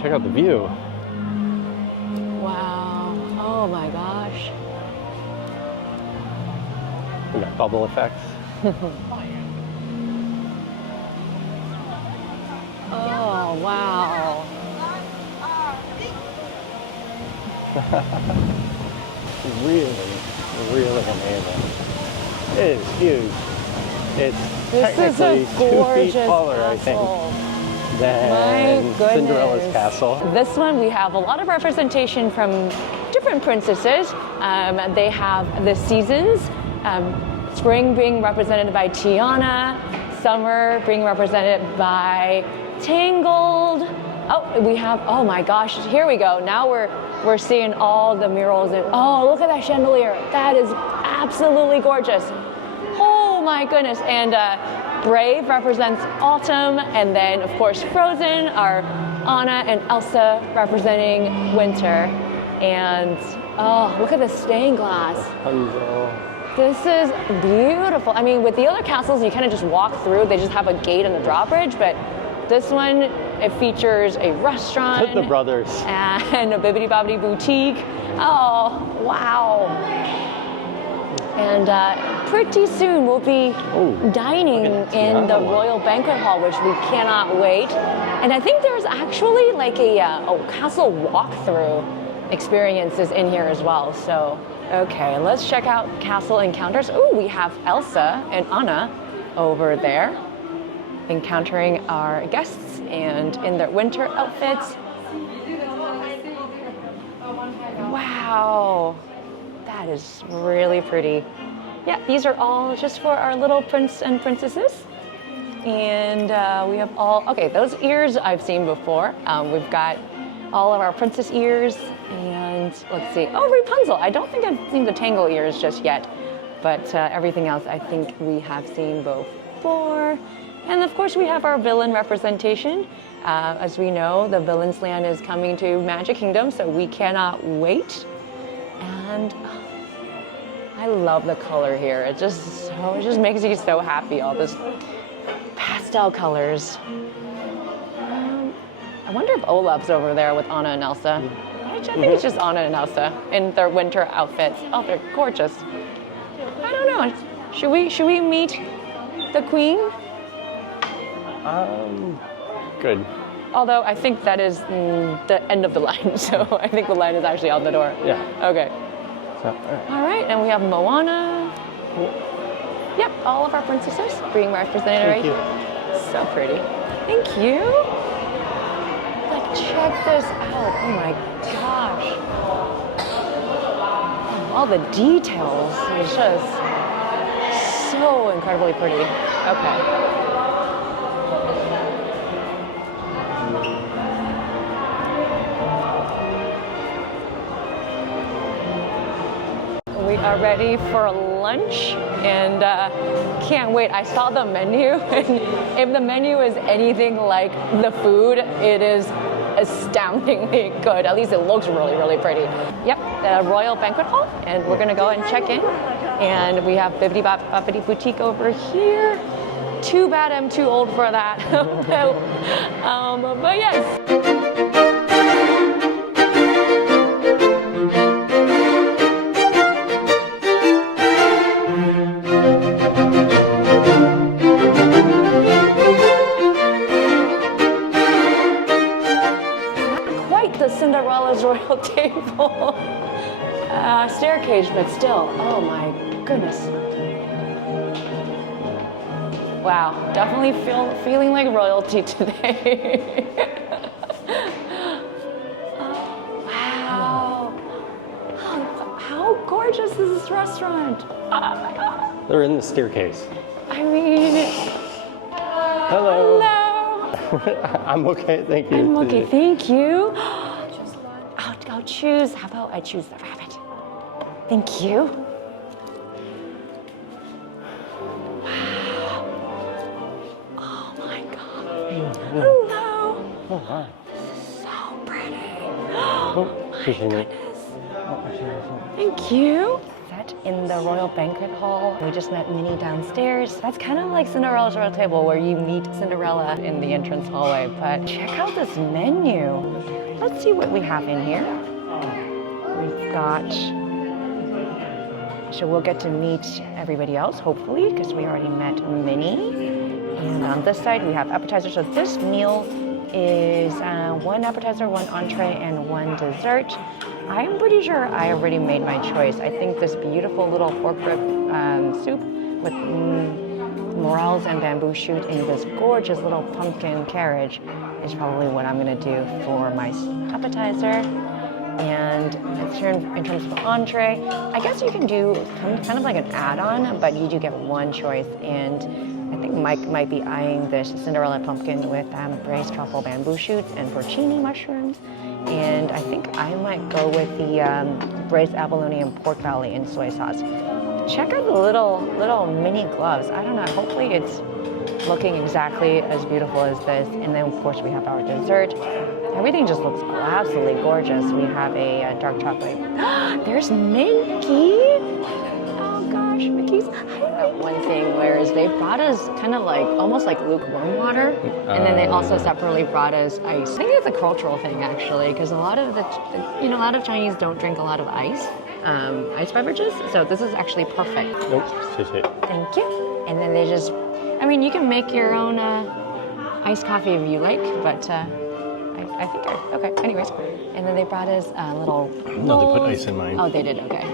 check out the view. Wow. Oh my gosh. We got bubble effects. Oh, wow. Really amazing. It is huge. It's technically 2 feet taller, I think, than Cinderella's castle. This one, we have a lot of representation from different princesses. They have the seasons, spring being represented by Tiana, summer being represented by Tangled. Oh, we have, oh my gosh, here we go. Now we're seeing all the murals. And oh, look at that chandelier. That is absolutely gorgeous. Oh my goodness. And Brave represents autumn. And then, of course, Frozen are Anna and Elsa representing winter. And oh, look at the stained glass. This is beautiful. I mean, with the other castles, you kind of just walk through. They just have a gate and a drawbridge. But this one, it features a restaurant. The brothers. And a Bibbidi Bobbidi boutique. Oh, wow. And pretty soon we'll be dining in the Royal Banquet Hall, which we cannot wait. And I think there's actually like a castle walkthrough experiences in here as well. So, okay, let's check out castle encounters. Ooh, we have Elsa and Anna over there, encountering our guests and in their winter outfits. Wow, that is really pretty. Yeah, these are all just for our little prince and princesses. And we have all, okay, those ears I've seen before. We've got all of our princess ears, and let's see, oh, Rapunzel. I don't think I've seen the Tangle ears just yet, but everything else I think we have seen before. And of course we have our villain representation. As we know, the Villain's Land is coming to Magic Kingdom, so we cannot wait. And I love the color here. It just makes you so happy, all this pastel colors. I wonder if Olaf's over there with Anna and Elsa. I think it's just Anna and Elsa in their winter outfits. Oh, they're gorgeous. I don't know. Should we meet the Queen? Good. Although I think that is the end of the line, so I think the line is actually out the door. Yeah. Okay. So, all right, and we have Moana. Yep, all of our princesses being represented right here. So pretty. Thank you. Like, check this out. Oh my gosh. All the details. It's just so incredibly pretty. Okay. We are ready for lunch and can't wait. I saw the menu, and if the menu is anything like the food, it is astoundingly good. At least it looks really, really pretty. Yep, the Royal Banquet Hall, and we're gonna go and check in. And we have Bibbidi Bobbidi Boutique over here. Too bad I'm too old for that. But yes. Cinderella's royal table staircase, but still, oh my goodness. Wow, definitely feeling like royalty today. Wow. How gorgeous is this restaurant? They're in the staircase. I mean, hello. Hello. I'm okay, thank you. I'm okay, thank you. I'll choose, how about I choose the rabbit? Thank you. Wow. Oh my God. Hello. Oh, hi. This is so pretty. Oh, my goodness. Thank you. Set. in the Royal Banquet Hall. We just met Minnie downstairs. That's kind of like Cinderella's Royal Table where you meet Cinderella in the entrance hallway. But check out this menu. Let's see what we have in here. We've got, so we'll get to meet everybody else, hopefully, because we already met Minnie. And on this side, we have appetizers. So this meal is 1 appetizer, 1 entree, and 1 dessert. I'm pretty sure I already made my choice. I think this beautiful little pork rib soup with morels and bamboo shoot in this gorgeous little pumpkin carriage is probably what I'm gonna do for my appetizer. And in terms of entree, I guess you can do kind of like an add-on, but you do get 1 choice. And I think Mike might be eyeing this Cinderella pumpkin with braised truffle bamboo shoots and porcini mushrooms. And I think I might go with the braised abalone and pork belly in soy sauce. Check out the little mini gloves. I don't know, hopefully it's looking exactly as beautiful as this. And then of course we have our dessert. Everything just looks absolutely gorgeous. We have a dark chocolate. There's Mickey! Oh gosh, Mickey's. One thing, whereas they brought us kind of like, almost like lukewarm water. And then they also separately brought us ice. I think it's a cultural thing actually, because a lot of a lot of Chinese don't drink a lot of ice beverages. So this is actually perfect. Nope, thank you. And then they just, I mean, you can make your own iced coffee if you like, but I think okay, anyways. And then they brought us a little No, they put ice in mine. Oh, they did, okay.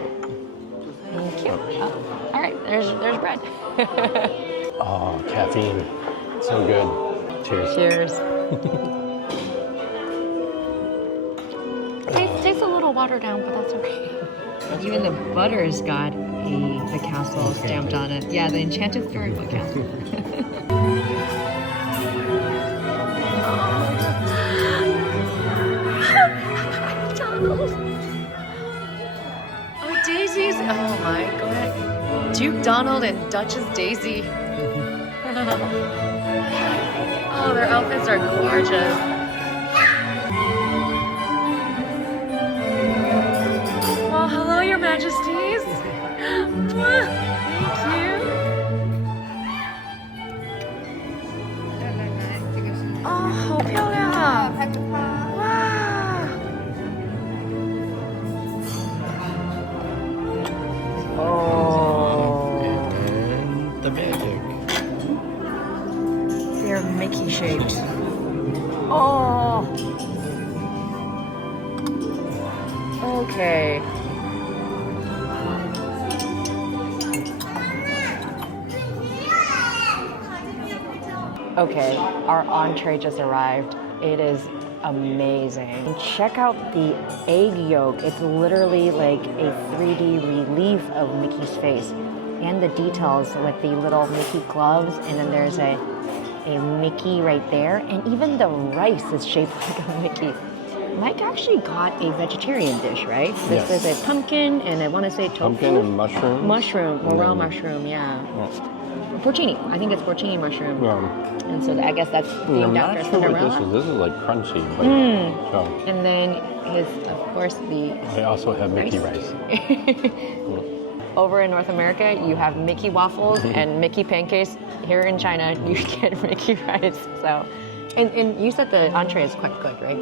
Thank you. Oh, all right, there's bread. Oh, caffeine. So good. Cheers. Cheers. Tastes a little watered down, but that's okay. Even the butter's got the castle stamped on it. Yeah, the Enchanted Storybook castle. Oh, Daisy's. Oh my god. Duke Donald and Duchess Daisy. Oh, their outfits are gorgeous. Well, hello, Your Majesties. Thank you. Oh, 好漂亮啊！哇！ Oh. And the magic. They're Mickey shaped. Oh. Okay. Okay, our entree just arrived. It is amazing. And check out the egg yolk. It's literally like a 3D relief of Mickey's face. And the details with the little Mickey gloves, and then there's a Mickey right there. And even the rice is shaped like a Mickey. Mike actually got a vegetarian dish, right? This is a pumpkin, and I want to say tofu. Pumpkin and mushroom. Morel mushroom, yeah. Porcini. I think it's porcini mushroom. And so I guess that's themed after Cinderella. What this is like crunchy. But, so. And then of course, I also have Mickey rice. Over in North America, you have Mickey waffles and Mickey pancakes. Here in China, you get Mickey rice. So, and you said the entree is quite good, right?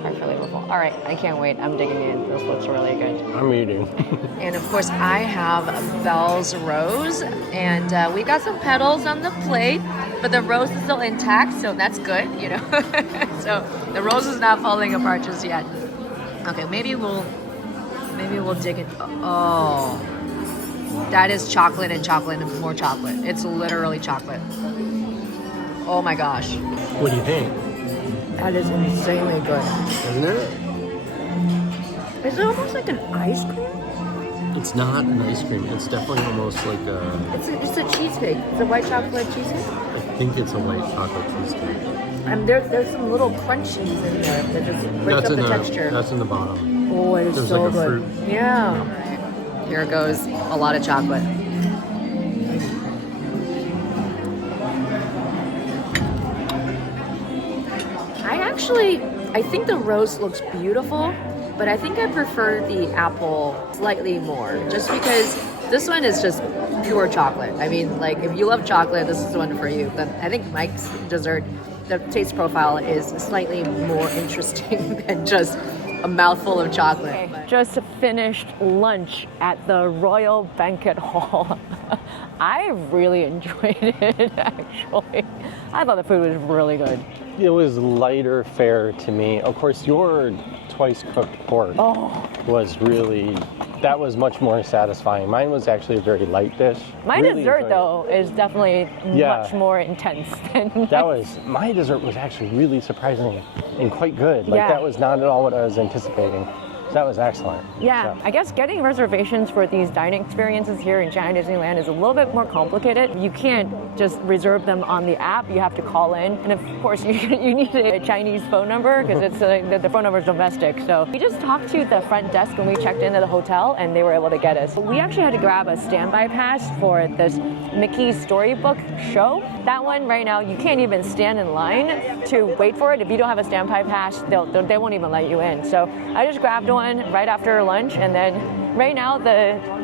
Quite flavorful. All right, I can't wait. I'm digging in. This looks really good. I'm eating. And of course, I have Belle's rose, and we got some petals on the plate, but the rose is still intact, so that's good, you know. So the rose is not falling apart just yet. Okay, maybe we'll dig in. Oh, that is chocolate and chocolate and more chocolate. It's literally chocolate. Oh my gosh. What do you think? That is insanely good. Isn't it? Is it almost like an ice cream? It's not an ice cream. It's definitely almost like a... It's a cheesecake. It's a white chocolate cheesecake? I think it's a white chocolate cheesecake. And there's some little crunchies in there that just break up the texture. That's in the bottom. Oh, it is There's so like a good. fruit. Yeah. Here goes a lot of chocolate. I think the rose looks beautiful, but I think I prefer the apple slightly more, just because this one is just pure chocolate. I mean, like, if you love chocolate, this is the one for you. But I think Mike's dessert, the taste profile is slightly more interesting than just a mouthful of chocolate. Okay. Just finished lunch at the Royal Banquet Hall. I really enjoyed it, actually. I thought the food was really good. It was lighter fare to me. Of course, your twice cooked pork was really, that was much more satisfying. Mine was actually a very light dish. My really dessert, though, is definitely much more intense than my dessert was actually really surprising and quite good. Like, that was not at all what I was anticipating. So that was excellent. Yeah, so. I guess getting reservations for these dining experiences here in Shanghai Disneyland is a little bit more complicated. You can't just reserve them on the app. You have to call in. And of course, you need a Chinese phone number because it's the phone number is domestic. So we just talked to the front desk when we checked into the hotel and they were able to get us. We actually had to grab a standby pass for this Mickey Storybook show. That one right now, you can't even stand in line to wait for it. If you don't have a standby pass, they won't even let you in. So I just grabbed one right after lunch, and then right now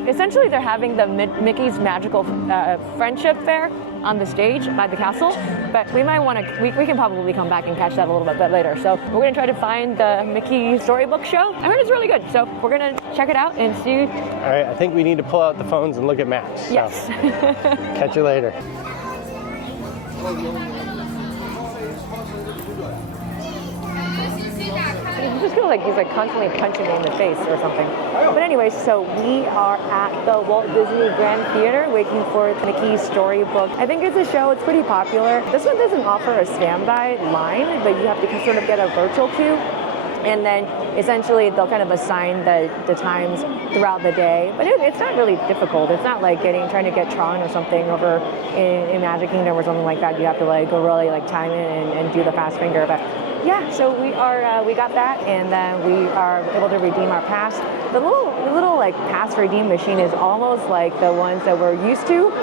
essentially they're having the Mickey's Magical Friendship Fair on the stage by the castle, but we might want to, we can probably come back and catch that a little bit later. So we're going to try to find the Mickey Storybook show. I heard it's really good, so we're going to check it out and see. All right, I think we need to pull out the phones and look at maps. So. Yes. Catch you later. It just feels like he's like constantly punching me in the face or something. But anyway, so we are at the Walt Disney Grand Theater waiting for Mickey's Storybook. I think it's a show, it's pretty popular. This one doesn't offer a standby line, but you have to sort of get a virtual queue. And then essentially they'll kind of assign the times throughout the day. But it's not really difficult. It's not like trying to get Tron or something over in Magic Kingdom or something like that. You have to like go really like time in and do the fast finger. But yeah, so we got that, and then we are able to redeem our pass. The little like pass redeem machine is almost like the ones that we're used to.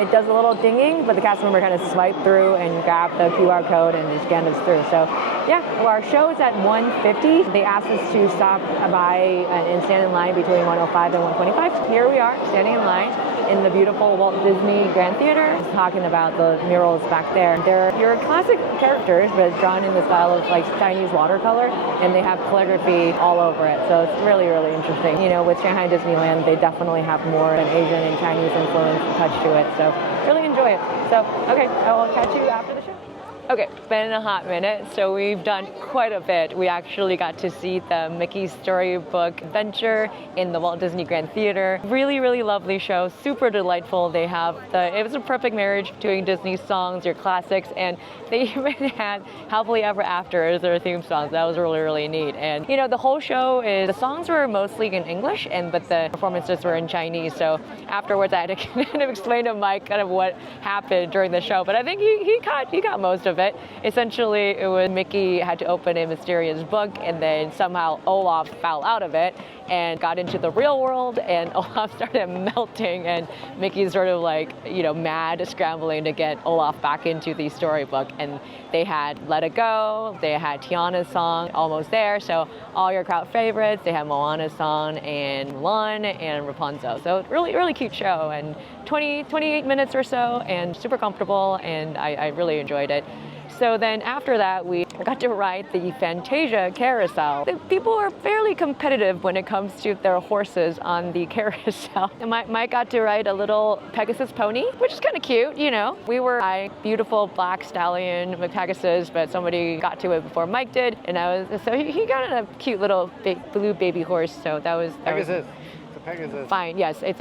It does a little dinging, but the cast member kind of swipe through and grab the QR code and just scan us through. So yeah, well, our show is at 1:50. They asked us to stop by and stand in line between 1:05 and 1:25. Here we are, standing in line in the beautiful Walt Disney Grand Theater, talking about the murals back there. They're your classic characters, but drawn in the style of like Chinese watercolor, and they have calligraphy all over it. So it's really, really interesting. You know, with Shanghai Disneyland, they definitely have more an Asian and Chinese influence touch to it. So really enjoy it. So, okay, I will catch you after the show. Okay, been a hot minute, so we've done quite a bit. We actually got to see the Mickey Storybook Adventure in the Walt Disney Grand Theater. Really, really lovely show, super delightful. It was a perfect marriage between Disney songs, your classics, and they even had Happily Ever After as their theme songs. That was really, really neat. And you know, the whole show the songs were mostly in English, but the performances were in Chinese. So afterwards, I had to kind of explain to Mike kind of what happened during the show, but I think he got most of it. Essentially, it was Mickey had to open a mysterious book, and then somehow Olaf fell out of it and got into the real world, and Olaf started melting, and Mickey's sort of like, you know, mad, scrambling to get Olaf back into the storybook. And they had Let It Go, they had Tiana's song, Almost There, so all your crowd favorites. They had Moana's song, and Mulan, and Rapunzel. So really, really cute show, and 28 minutes or so, and super comfortable, and I really enjoyed it. So then after that, we got to ride the Fantasia carousel. The people are fairly competitive when it comes to their horses on the carousel. And Mike got to ride a little Pegasus pony, which is kind of cute, you know. We were a beautiful black stallion with Pegasus, but somebody got to it before Mike did, and he got on a cute little blue baby horse. So that was Pegasus. Pegasus. Fine. Yes, it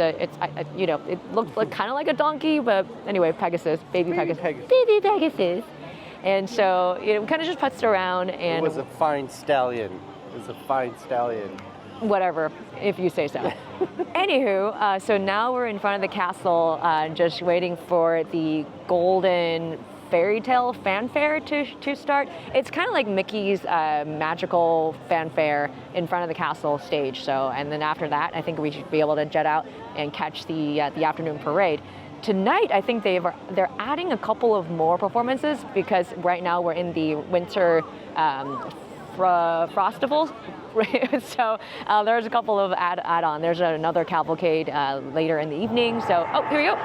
looked kind of like a donkey, but anyway, Pegasus, baby Pegasus. Baby Pegasus. And so, you know, we kind of just putzed around, and It was a fine stallion. Whatever, if you say so. Anywho, so now we're in front of the castle, just waiting for the golden Fairytale Fanfare to start. It's kind of like Mickey's magical fanfare in front of the castle stage. So, and then after that, I think we should be able to jet out and catch the afternoon parade. Tonight, I think they're adding a couple of more performances, because right now we're in the winter Frostival. So there's a couple of add-on. There's another cavalcade later in the evening. So, oh, here we go.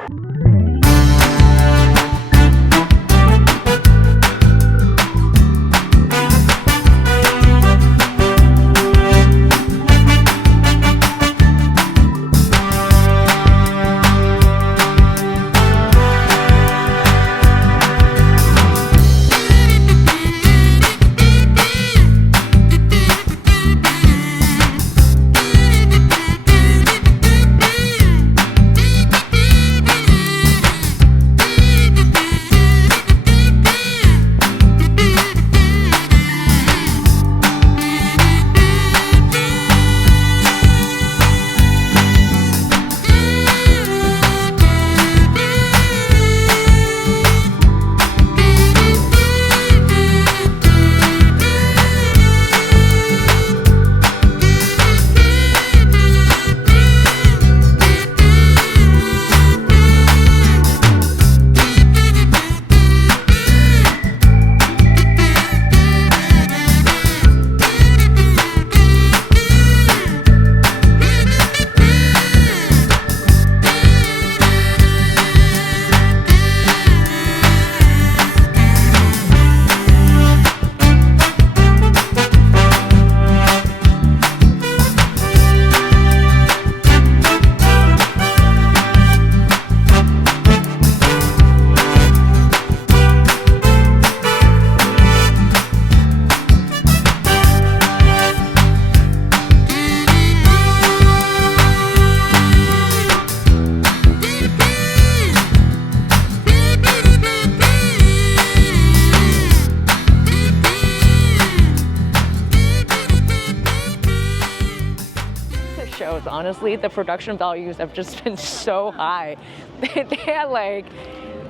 Honestly, the production values have just been so high. They had like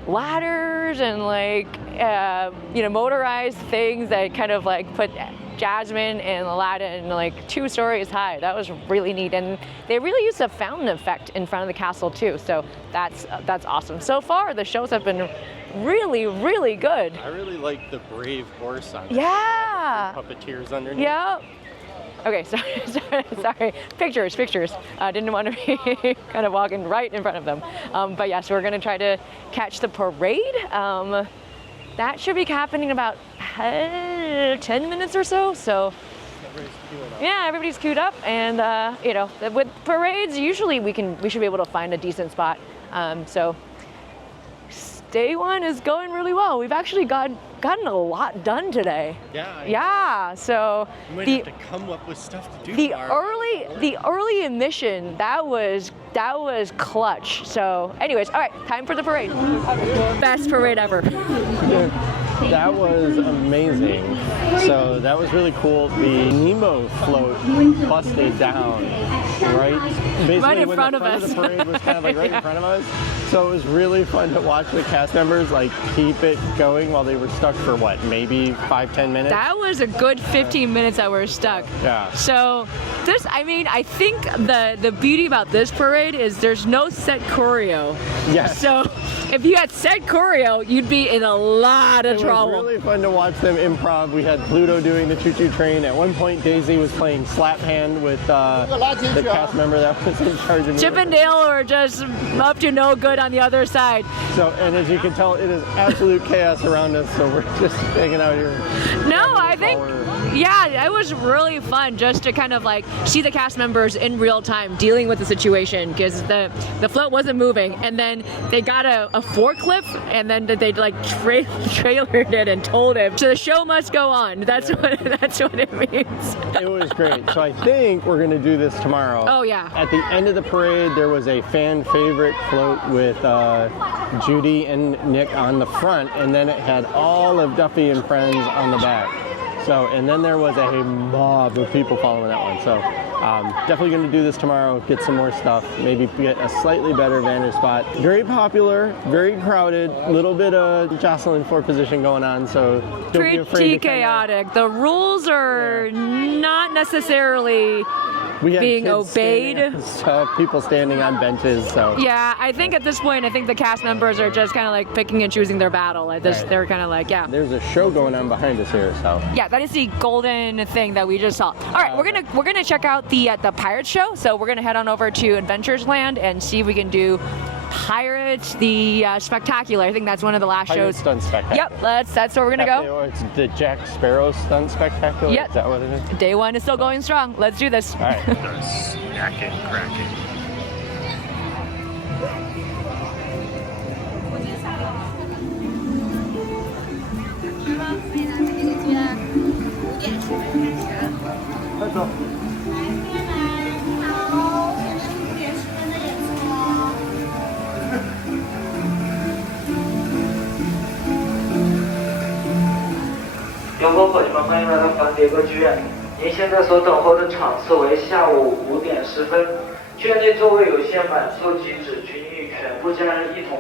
ladders and like motorized things that kind of like put Jasmine and Aladdin like 2 stories high. That was really neat, and they really used a fountain effect in front of the castle too. So that's awesome. So far, the shows have been really, really good. I really like the brave horse on Yeah. puppeteers underneath. Yeah. Okay, sorry. Pictures. Didn't want to be kind of walking right in front of them. But yes, we're going to try to catch the parade. That should be happening in about 10 minutes or so. So, yeah, everybody's queued up. And, with parades, usually we should be able to find a decent spot. So, day one is going really well. We've actually gotten a lot done today. Yeah. So you might have to come up with stuff to do. The early admission, that was clutch. So, anyways, all right, time for the parade. Best parade ever. That was amazing. So that was really cool. The Nemo float busted down right in front of us. The parade was kind of like right in front of us. So it was really fun to watch the cast members like keep it going while they were stuck for what, maybe 5-10 minutes? That was a good 15 minutes that were stuck. Yeah. So I think the beauty about this parade is there's no set choreo. Yes. So if you had set choreo, you'd be in a lot of trouble. It was really fun to watch them improv. We had Pluto doing the choo-choo train. At one point, Daisy was playing slap hand with the cast member that was in charge of Chip and Dale were just up to no good on the other side. So, and as you can tell, it is absolute chaos around us, so we're just hanging out here. No, I think, yeah, it was really fun just to kind of like see the cast members in real time dealing with the situation, because the float wasn't moving, and then they got a forklift, and then they like trailered it and told him, so the show must go on. That's what it means. It was great. So I think we're going to do this tomorrow. Oh, yeah. At the end of the parade, there was a fan favorite float with Judy and Nick on the front, and then it had all of Duffy and Friends on the back. So, and then there was a mob of people following that one. So, definitely going to do this tomorrow, get some more stuff, maybe get a slightly better vantage spot. Very popular, very crowded, a little bit of Jocelyn for position going on, so don't be afraid to chaotic. The rules are not necessarily We have being kids obeyed. standing on stuff, people standing on benches. So Yeah, I think at this point, I think the cast members are just kind of like picking and choosing their battle. Like this, Right. they're kind of like, yeah. there's a show going on behind us here. So Yeah, that is the golden thing that we just saw. All right, we're gonna check out the Pirates show. So we're gonna head on over to Adventuresland and see if we can do Pirates the Spectacular. I think that's one of the last Pirate shows. Stunt Spectacular. Yep, that's where we're gonna go. It's the Jack Sparrow Stunt Spectacular. Yep. Is that what it is? Day one is still going strong. Let's do this. All right. Snacking, cracking. 快走。游客伙计们，欢迎来到繁蝶歌剧院。您现在所等候的场次为下午5点10分。剧院内座位有限，满座即止，均与全部家人一同。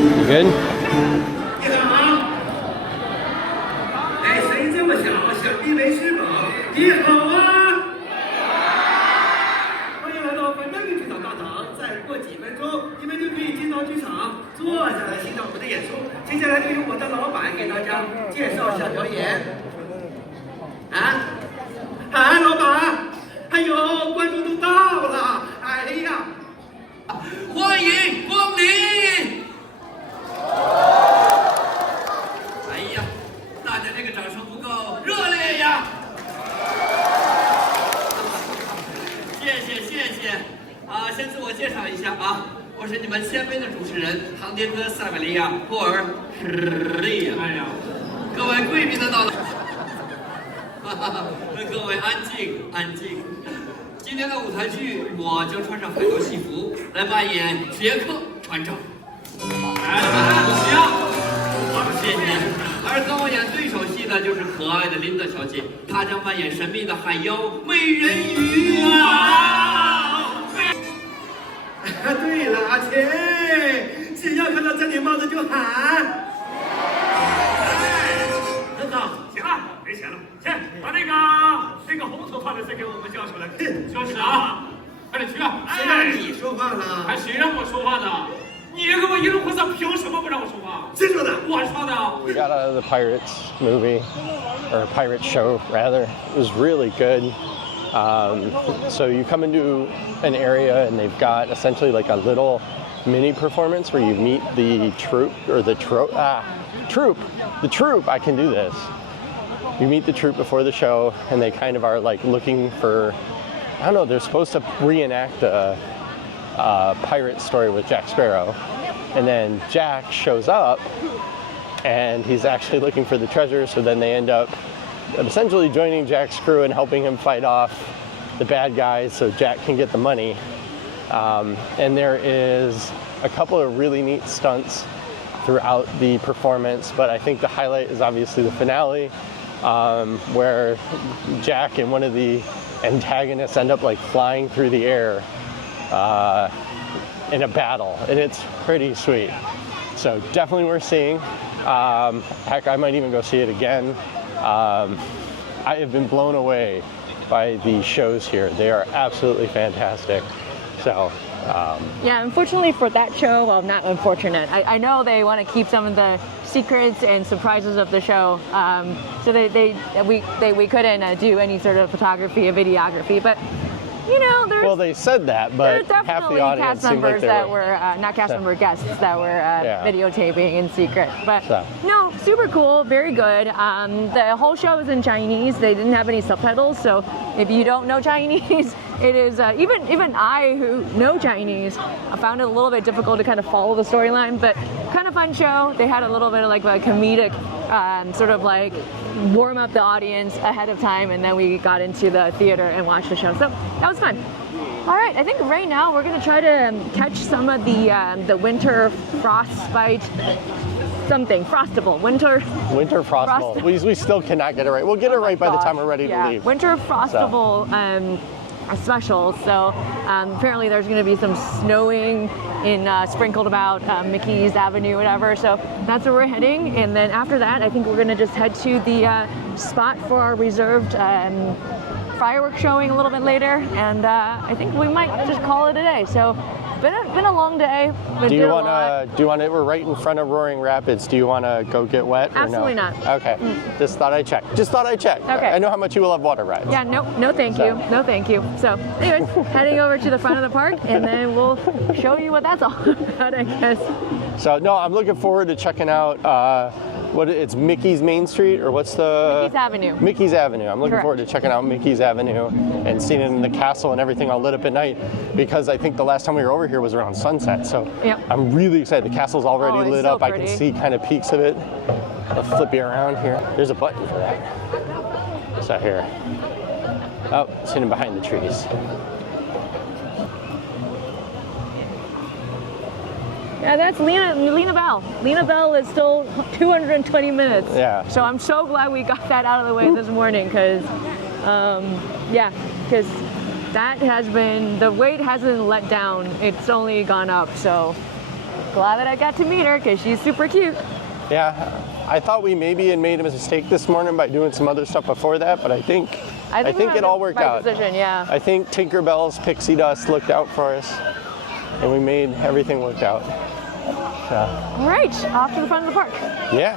You good? 你好，哎，声音这么小，想必没吃饱。你好啊！欢迎来到反正剧场大堂，再过几分钟，你们就可以进到剧场，坐下来欣赏我们的演出。接下来就由我的老板给大家介绍一下表演。老板，哎呦，观众都到了，哎呀，欢迎光临！ 哎呀，大家这个掌声不够热烈呀！谢谢啊，先自我介绍一下啊，我是你们谦卑的主持人航天哥塞维利亚·霍尔什利亚。哎呀，各位贵宾的到来，各位安静。今天的舞台剧，我就穿上海盗戏服来扮演杰克船长。行。 谢谢。而跟我演对手戏的就是可爱的琳达小姐，她将扮演神秘的海妖美人鱼。哇！对了，阿切，只要看到这顶帽子就喊。哥哥，行了，没钱了，去把那个红头发的再给我们叫出来。就是啊，快点去啊！谁让你说话了？还谁让我说话呢？ 你这个一路和尚凭什么不让我说话？谁说的？我说的。 We got out of the Pirates movie, or Pirate show rather. It was really good. So you come into an area and they've got essentially like a little mini performance where you meet the troupe or the troupe. The troupe. I can do this. You meet the troupe before the show, and they kind of are like looking for. I don't know. They're supposed to reenact a pirate story with Jack Sparrow, and then Jack shows up and he's actually looking for the treasure, so then they end up essentially joining Jack's crew and helping him fight off the bad guys so Jack can get the money. And there is a couple of really neat stunts throughout the performance, but I think the highlight is obviously the finale, where Jack and one of the antagonists end up like flying through the air in a battle, and it's pretty sweet. So definitely worth seeing. Heck, I might even go see it again. I have been blown away by the shows here. They are absolutely fantastic. So Yeah, unfortunately for that show, well, not unfortunate. I know they want to keep some of the secrets and surprises of the show, so we couldn't do any sort of photography or videography, but. You know, well, they said that, but half the audience cast members seemed like that were not cast member guests that were videotaping in secret. But no, super cool, very good. The whole show is in Chinese. They didn't have any subtitles, so if you don't know Chinese, it is even I who know Chinese, I found it a little bit difficult to kind of follow the storyline. But kind of fun show. They had a little bit of like a comedic sort of like warm up the audience ahead of time, and then we got into the theater and watched the show. So that was fun. All right, I think right now we're gonna try to catch some of the winter frostbite something. Frostable. Winter Frostable. We still cannot get it right. We'll get it right by the time we're ready to leave. Winter Frostable special. So apparently there's going to be some snowing in sprinkled about Mickey's Avenue, whatever. So that's where we're heading. And then after that, I think we're going to just head to the spot for our reserved fireworks showing a little bit later. And I think we might just call it a day. So been a long day. Do you want to? We're right in front of Roaring Rapids. Do you want to go get wet? Or Absolutely no? not. Okay. Just thought I'd check. Okay. I know how much you love water rides. Yeah. No, thank you. No, thank you. So, anyways, heading over to the front of the park, and then we'll show you what that's all about, I guess. So no, I'm looking forward to checking out. It's Mickey's Main Street, or what's the? Mickey's Avenue. Mickey's Avenue. I'm looking Correct. forward to checking out Mickey's Avenue and seeing it in the castle and everything all lit up at night, because I think the last time we were over here was around sunset. So I'm really excited. The castle's already lit up. Pretty. I can see kind of peaks of it. I'll flip you around here. There's a button for that. So here. Oh, it's hidden behind the trees. Yeah, that's Lena Bell. Lena Bell is still 220 minutes. Yeah. So I'm so glad we got that out of the way this morning, because that has been, the wait hasn't let down. It's only gone up. So glad that I got to meet her, because she's super cute. Yeah. I thought we maybe had made a mistake this morning by doing some other stuff before that, but I think it all worked out. Decision, yeah. I think Tinkerbell's pixie dust looked out for us, and we made everything work out. So. All right, off to the front of the park. Yeah.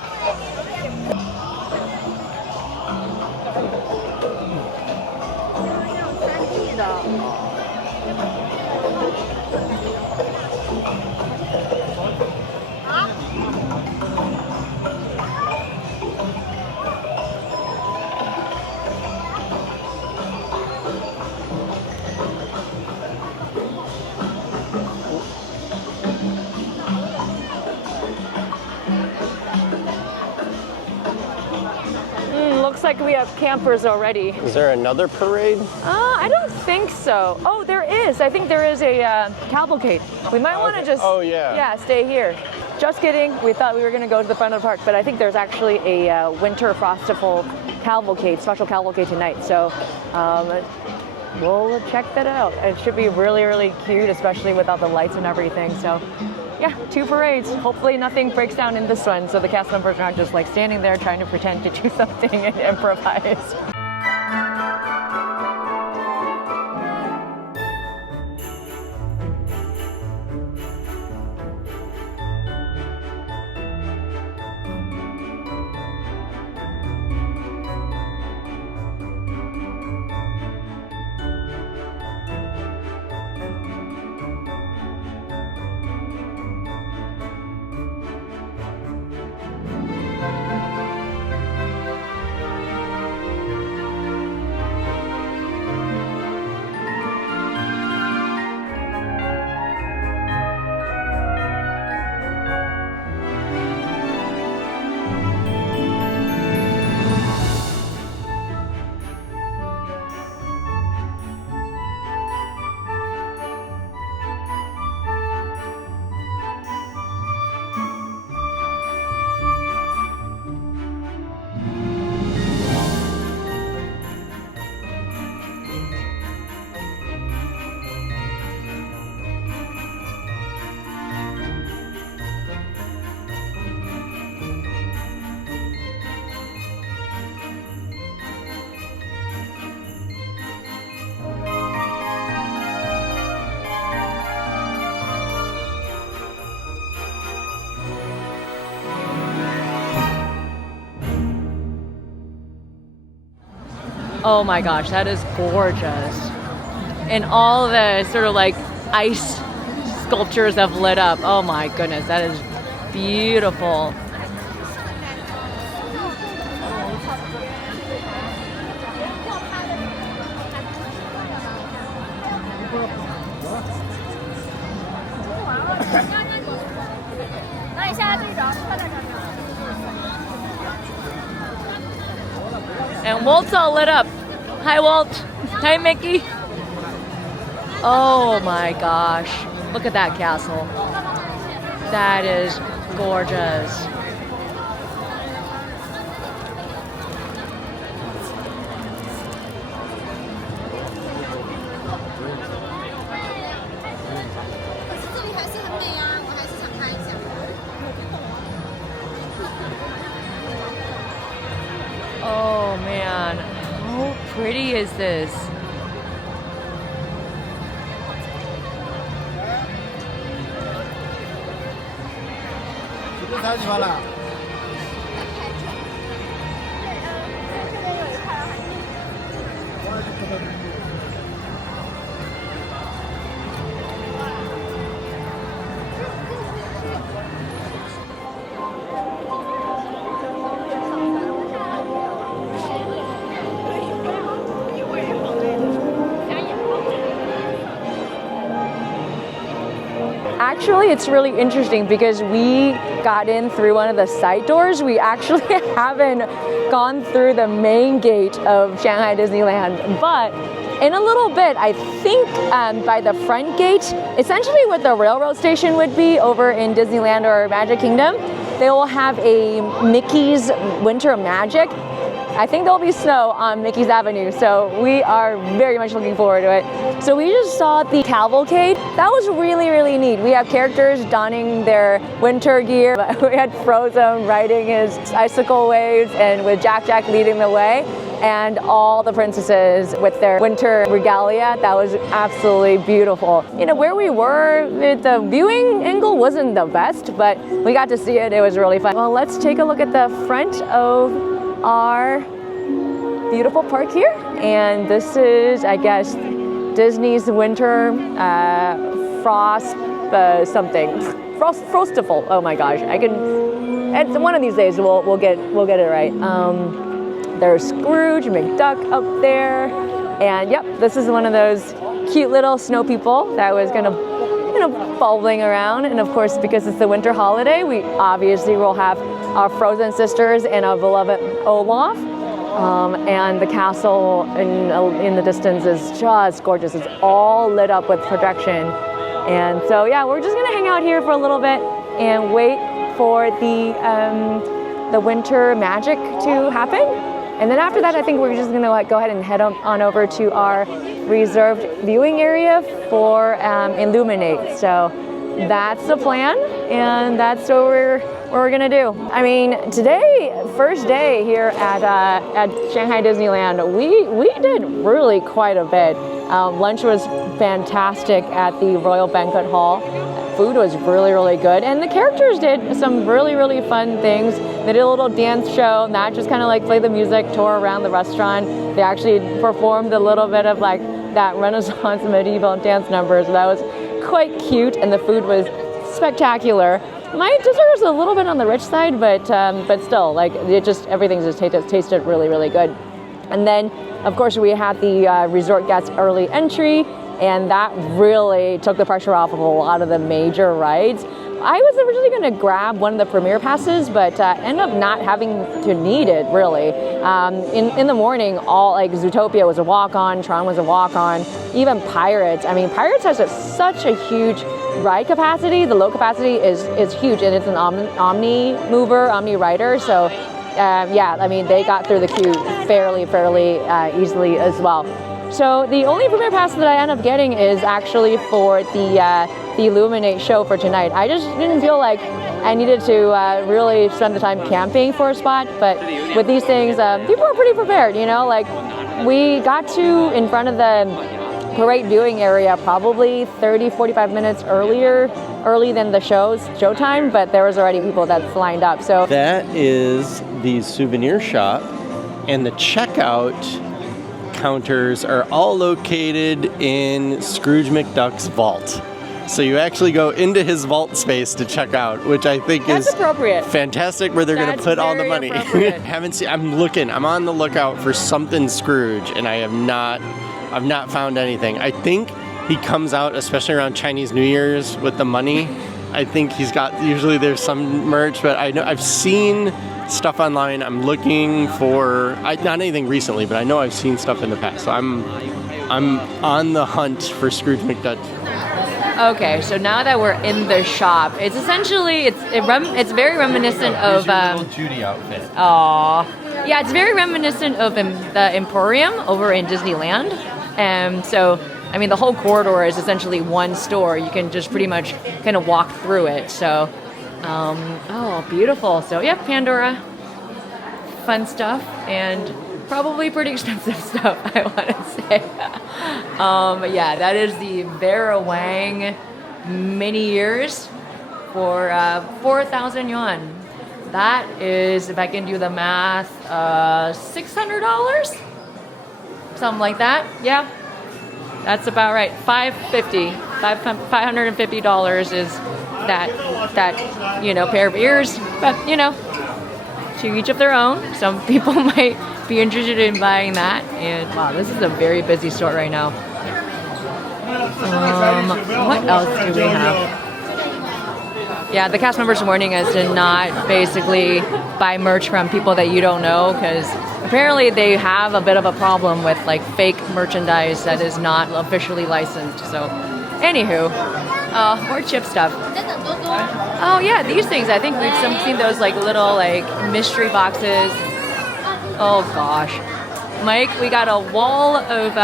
Looks like we have campers already. Is there another parade? I don't think so. Oh, there is. I think there is a cavalcade. We might want to just stay here. Just kidding. We thought we were going to go to the front of the park, but I think there's actually a Winter Frostable cavalcade, special cavalcade tonight. So we'll check that out. It should be really, really cute, especially with all the lights and everything. So yeah, 2 parades. Hopefully nothing breaks down in this one, so the cast members aren't just like standing there trying to pretend to do something and improvise. Oh my gosh, that is gorgeous. And all the sort of like ice sculptures have lit up. Oh my goodness, that is beautiful. And Walt's all lit up. Hi, Walt. Hi, Mickey. Oh my gosh. Look at that castle. That is gorgeous. Oh man, how pretty is this? Actually, it's really interesting because we got in through one of the side doors. We actually haven't gone through the main gate of Shanghai Disneyland, but in a little bit, I think by the front gate, essentially what the railroad station would be over in Disneyland or Magic Kingdom, they will have a Mickey's Winter Magic. I think there'll be snow on Mickey's Avenue, so we are very much looking forward to it. So we just saw the Cavalcade. That was really, really neat. We have characters donning their winter gear. We had Frozen riding his icicle waves and with Jack leading the way, and all the princesses with their winter regalia. That was absolutely beautiful. You know, where we were, the viewing angle wasn't the best, but we got to see it. It was really fun. Well, let's take a look at the front of our beautiful park here, and this is, I guess, Disney's winter frost something frostival. Oh my gosh, I can. And one of these days we'll get it right. There's Scrooge McDuck up there, and yep, this is one of those cute little snow people that was gonna, bubbling around. And of course, because it's the winter holiday, we obviously will have our Frozen sisters and our beloved Olaf. And the castle in the distance is just gorgeous. It's all lit up with projection. And so yeah, we're just gonna hang out here for a little bit and wait for the winter magic to happen. And then after that, I think we're just gonna go ahead and head on over to our reserved viewing area for Illuminate. So that's the plan, and that's what we're gonna do. I mean, today, first day here at Shanghai Disneyland, we did really quite a bit. Lunch was fantastic at the Royal Banquet Hall. Food was really, really good, and the characters did some really, really fun things. They did a little dance show, not just kind of like play the music, tour around the restaurant. They actually performed a little bit of like that Renaissance medieval dance number, so that was quite cute, and the food was spectacular. My dessert was a little bit on the rich side, but still, like everything just tasted really, really good. And then, of course, we had the resort guest early entry, and that really took the pressure off of a lot of the major rides. I was originally going to grab one of the premier passes, but ended up not having to need it, really. In the morning, all like Zootopia was a walk-on, Tron was a walk-on, even Pirates. I mean, Pirates has such a huge ride capacity. The low capacity is huge, and it's an omni rider. So yeah, I mean, they got through the queue fairly easily as well. So the only premier pass that I end up getting is actually for the Illuminate show for tonight. I just didn't feel like I needed to really spend the time camping for a spot, but with these things, people are pretty prepared, like we got to in front of the parade viewing area probably 30-45 minutes early than the showtime, but there was already people that's lined up. So that is the souvenir shop, and the checkout counters are all located in Scrooge McDuck's vault. So you actually go into his vault space to check out, which I think that's is appropriate. Fantastic, where they're going to put all the money. Haven't seen. I'm on the lookout for something Scrooge, and I've not found anything. I think he comes out, especially around Chinese New Year's, with the money. I think usually there's some merch, but I know I've seen stuff online. I'm looking for not anything recently, but I know I've seen stuff in the past. So I'm on the hunt for Scrooge McDuck. Okay, so now that we're in the shop, it's essentially it's very reminiscent of little Judy outfit. Yeah, it's very reminiscent of the Emporium over in Disneyland. So I mean, the whole corridor is essentially one store. You can just pretty much kind of walk through it. So, oh, beautiful. So yeah, Pandora, fun stuff. And probably pretty expensive stuff, I want to say. Yeah, that is the Vera Wang mini ears for 4,000 yuan. That is, if I can do the math, $600? Something like that, yeah. That's about right. $550 is that pair of ears. But to each of their own. Some people might be interested in buying that. And wow, this is a very busy store right now. What else do we have? Yeah, the cast members warning us to not basically buy merch from people that you don't know, because apparently they have a bit of a problem with like fake merchandise that is not officially licensed. So, anywho, more chip stuff. Oh yeah, these things. I think we've seen those like little like mystery boxes. Oh gosh, Mike, we got a wall of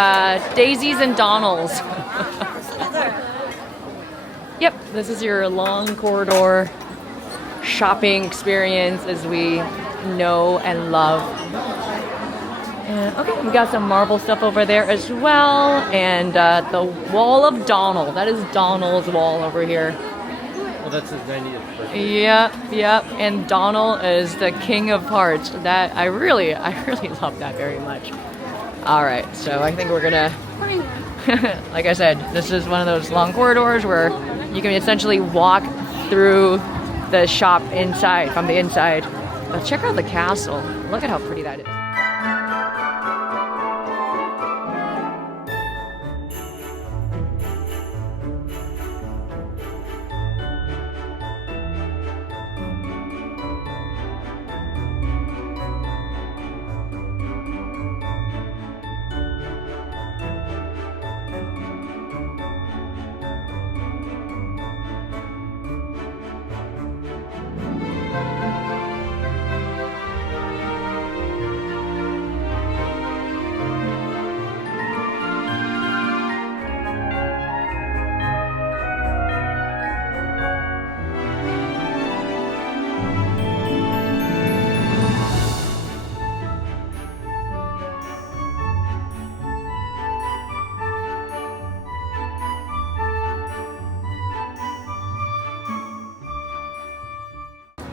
daisies and Donalds. Yep, this is your long corridor shopping experience as we know and love. And, okay, we got some marble stuff over there as well, and the wall of Donald. That is Donald's wall over here. Well, that's his 90th birthday. Yep, and Donald is the king of hearts. That I really love that very much. All right, so I think we're gonna, like I said, this is one of those long corridors where you can essentially walk through the shop inside, from the inside. But check out the castle. Look at how pretty that is.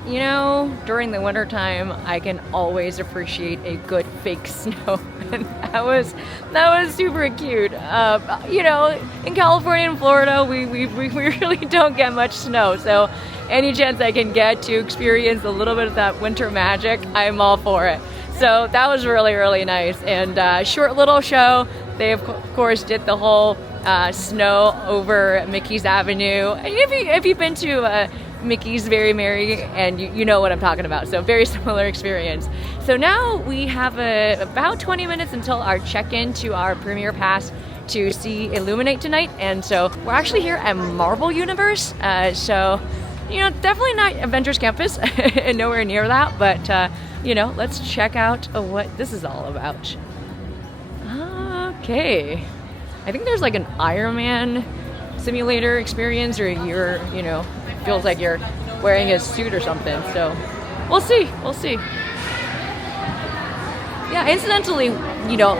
You know, during the winter time, I can always appreciate a good fake snow, and that was super cute. You know, in California and Florida, we really don't get much snow, so any chance I can get to experience a little bit of that winter magic, I'm all for it. So that was really nice, and short little show. They of course did the whole snow over Mickey's Avenue. And if you've been to Mickey's Very Merry, and you know what I'm talking about. So very similar experience. So now we have about 20 minutes until our check-in to our premiere pass to see Illuminate tonight. And so we're actually here at Marvel Universe. So, you know, definitely not Avengers Campus and nowhere near that. But, you know, let's check out what this is all about. Okay. I think there's like an Iron Man simulator experience, or you know, feels like you're wearing his suit or something. So we'll see. Yeah, incidentally, you know,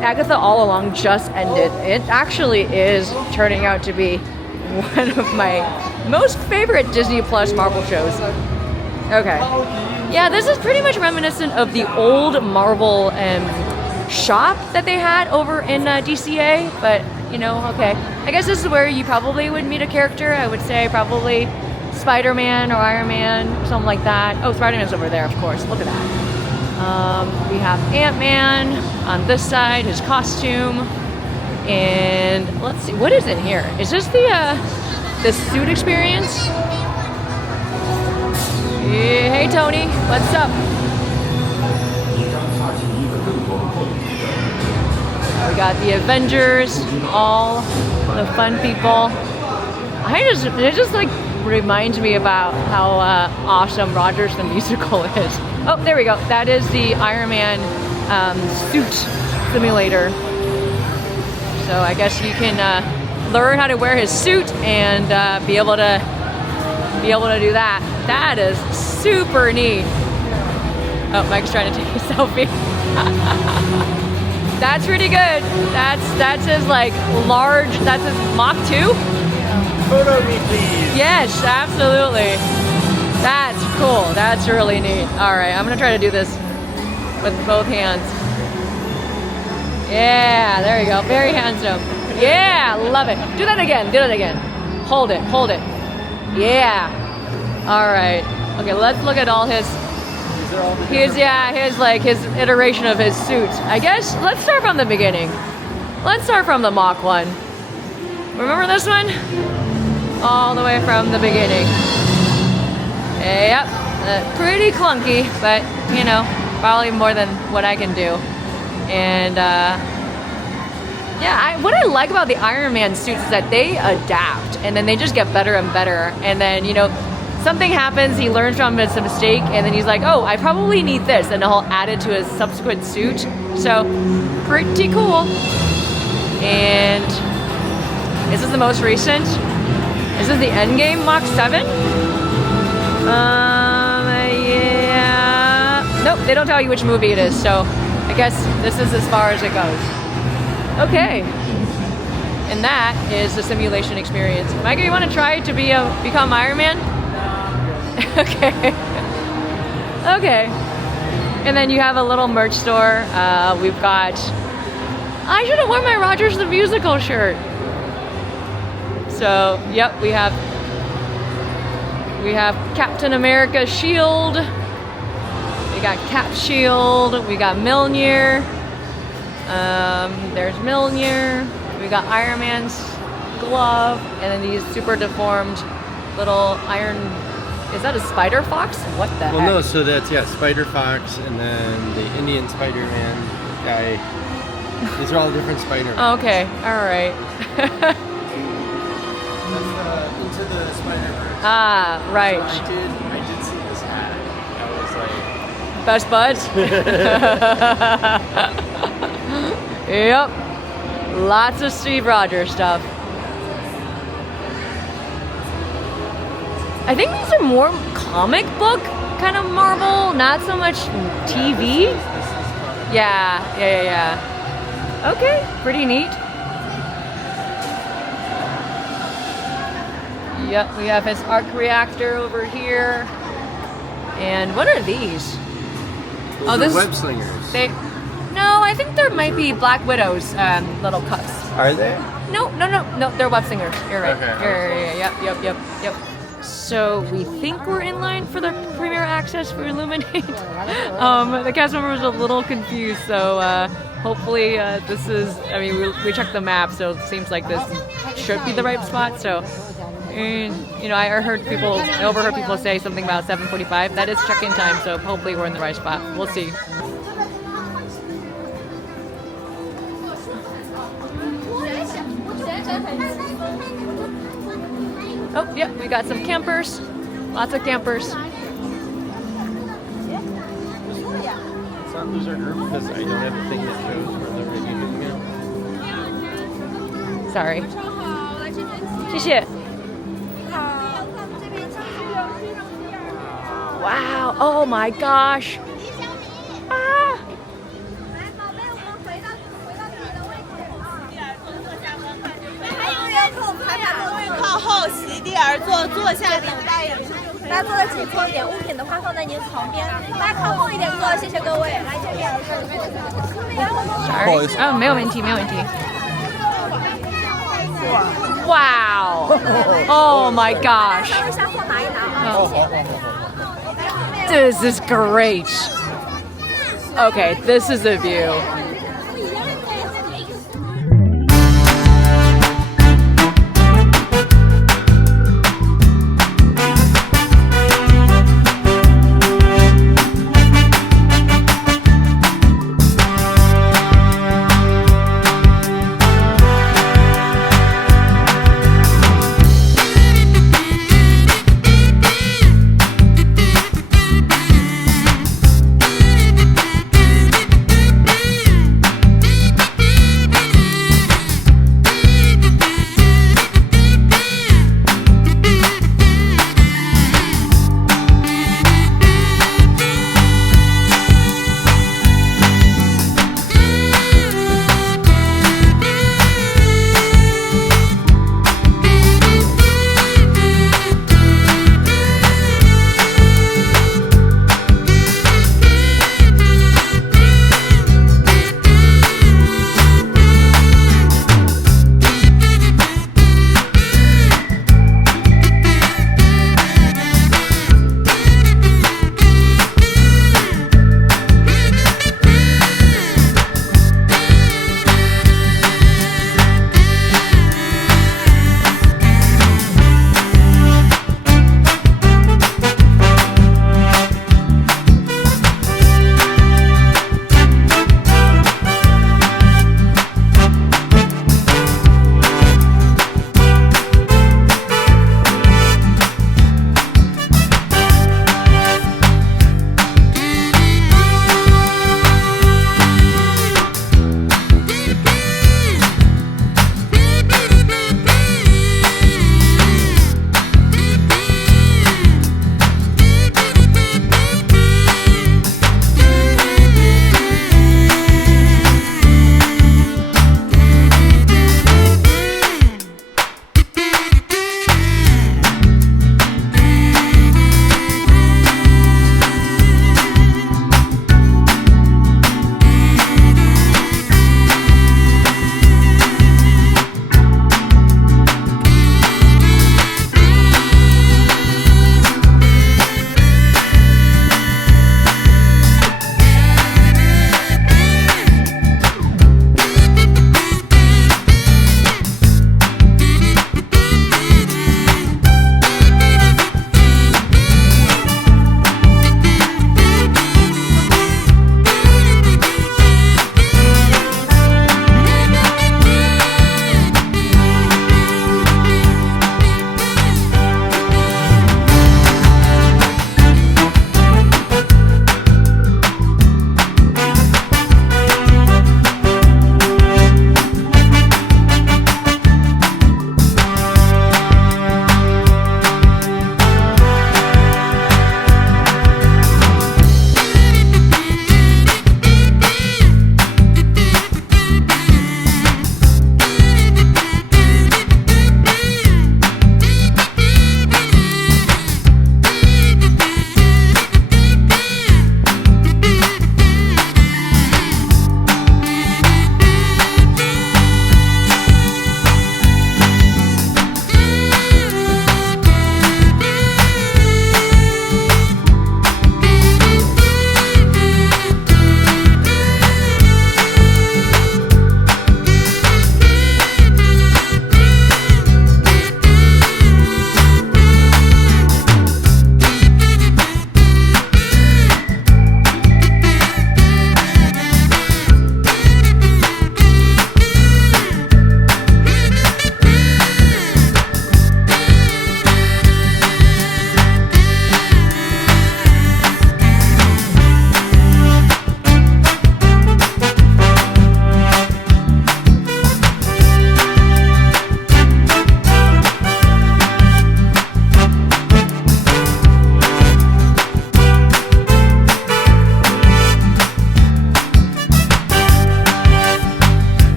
Agatha All Along just ended. It actually is turning out to be one of my most favorite Disney Plus Marvel shows. Okay. Yeah, this is pretty much reminiscent of the old Marvel shop that they had over in DCA, but you know, okay. I guess this is where you probably would meet a character. I would say probably Spider-Man or Iron Man, something like that. Oh, Spider-Man's over there, of course. Look at that. We have Ant-Man on this side, his costume. And let's see, what is in here? Is this the suit experience? Hey, Tony, what's up? We got the Avengers, all the fun people. It just like reminds me about how awesome Rogers the Musical is. Oh, there we go. That is the Iron Man suit simulator. So I guess you can learn how to wear his suit and be able to do that. That is super neat. Oh, Mike's trying to take a selfie. That's pretty good. That's his like large. That's his Mach 2. Photo me, please. Yes, absolutely. That's cool. That's really neat. All right, I'm gonna try to do this with both hands. Yeah, there you go. Very handsome. Yeah, love it. Do that again. Do that again. Hold it. Hold it. Yeah. All right. Okay, let's look at all his his iteration of his suit. I guess let's start from the beginning. Let's start from the Mach 1. Remember this one? All the way from the beginning. Yep. Pretty clunky, but you know, probably more than what I can do. And yeah, what I like about the Iron Man suits is that they adapt and then they just get better and better. And then, you know, something happens, he learns from his mistake, and then he's like, oh, I probably need this, and he'll add it to his subsequent suit. So, pretty cool. And is this the most recent? Is this the Endgame Mach 7? Yeah. Nope, they don't tell you which movie it is, so I guess this is as far as it goes. Okay. And that is the simulation experience. Micah, you want to try to become Iron Man? Okay. Okay. And then you have a little merch store. We've got... I should have worn my Rogers the Musical shirt. So, yep, we have Captain America's shield. We got Cap shield. We got Mjolnir. There's Mjolnir. We got Iron Man's glove, and then these super deformed little iron. Is that a spider fox? What the heck? Well, no. So that's Spider Fox, and then the Indian Spider-Man guy. These are all different Spider-Man. Okay. All right. That's Into the Spider-Verse. Ah, right. So I did see this hat. I was like, Best buds. Yep. Lots of Steve Rogers stuff. I think these are more comic book kind of Marvel, not so much TV. Yeah. Okay, pretty neat. Yep, we have his arc reactor over here. And what are these? those are web slingers. No, I think there might be Black Widow's little cups. Are they? No, they're web slingers. You're right. Okay. Yep. So we think we're in line for the premiere access for Illuminate. The cast member was a little confused, so hopefully this is. I mean, we checked the map, so it seems like this should be the right spot. So, and you know, I overheard people say something about 7:45. That is check-in time, so hopefully we're in the right spot. We'll see. Oh, yep, we got some campers. Lots of campers. Let's not lose our group because I don't have a thing that shows where they're ready to go. Sorry. 谢谢. Wow, oh my gosh. Ah. 靠后席地而坐，坐下等待也是。大家坐的紧凑一点，物品的话放在您旁边。大家靠后一点坐，谢谢各位。来这边。Sorry. Oh, 没有问题。Wow. Oh my gosh. This is great. Okay, this is a view.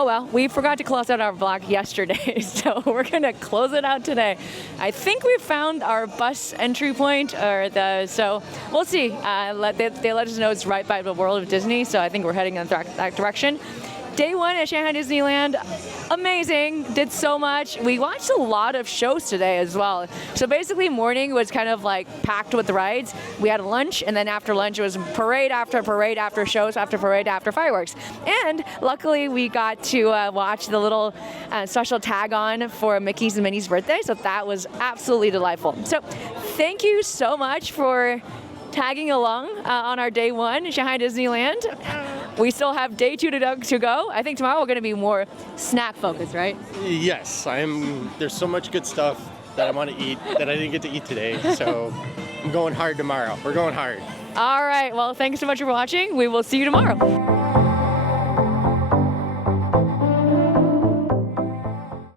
Oh well, we forgot to close out our vlog yesterday, so we're gonna close it out today. I think we found our bus entry point, so we'll see. They let us know it's right by the World of Disney, so I think we're heading in that direction. Day one at Shanghai Disneyland, amazing, did so much. We watched a lot of shows today as well. So basically morning was kind of like packed with rides. We had lunch, and then after lunch it was parade after shows after parade after fireworks. And luckily we got to watch the little special tag on for Mickey's and Minnie's birthday, so that was absolutely delightful. So thank you so much for tagging along on our day one in Shanghai Disneyland. We still have day two to go. I think tomorrow we're going to be more snack focused, right? Yes, there's so much good stuff that I want to eat that I didn't get to eat today. So I'm going hard tomorrow. We're going hard. All right. Well, thanks so much for watching. We will see you tomorrow.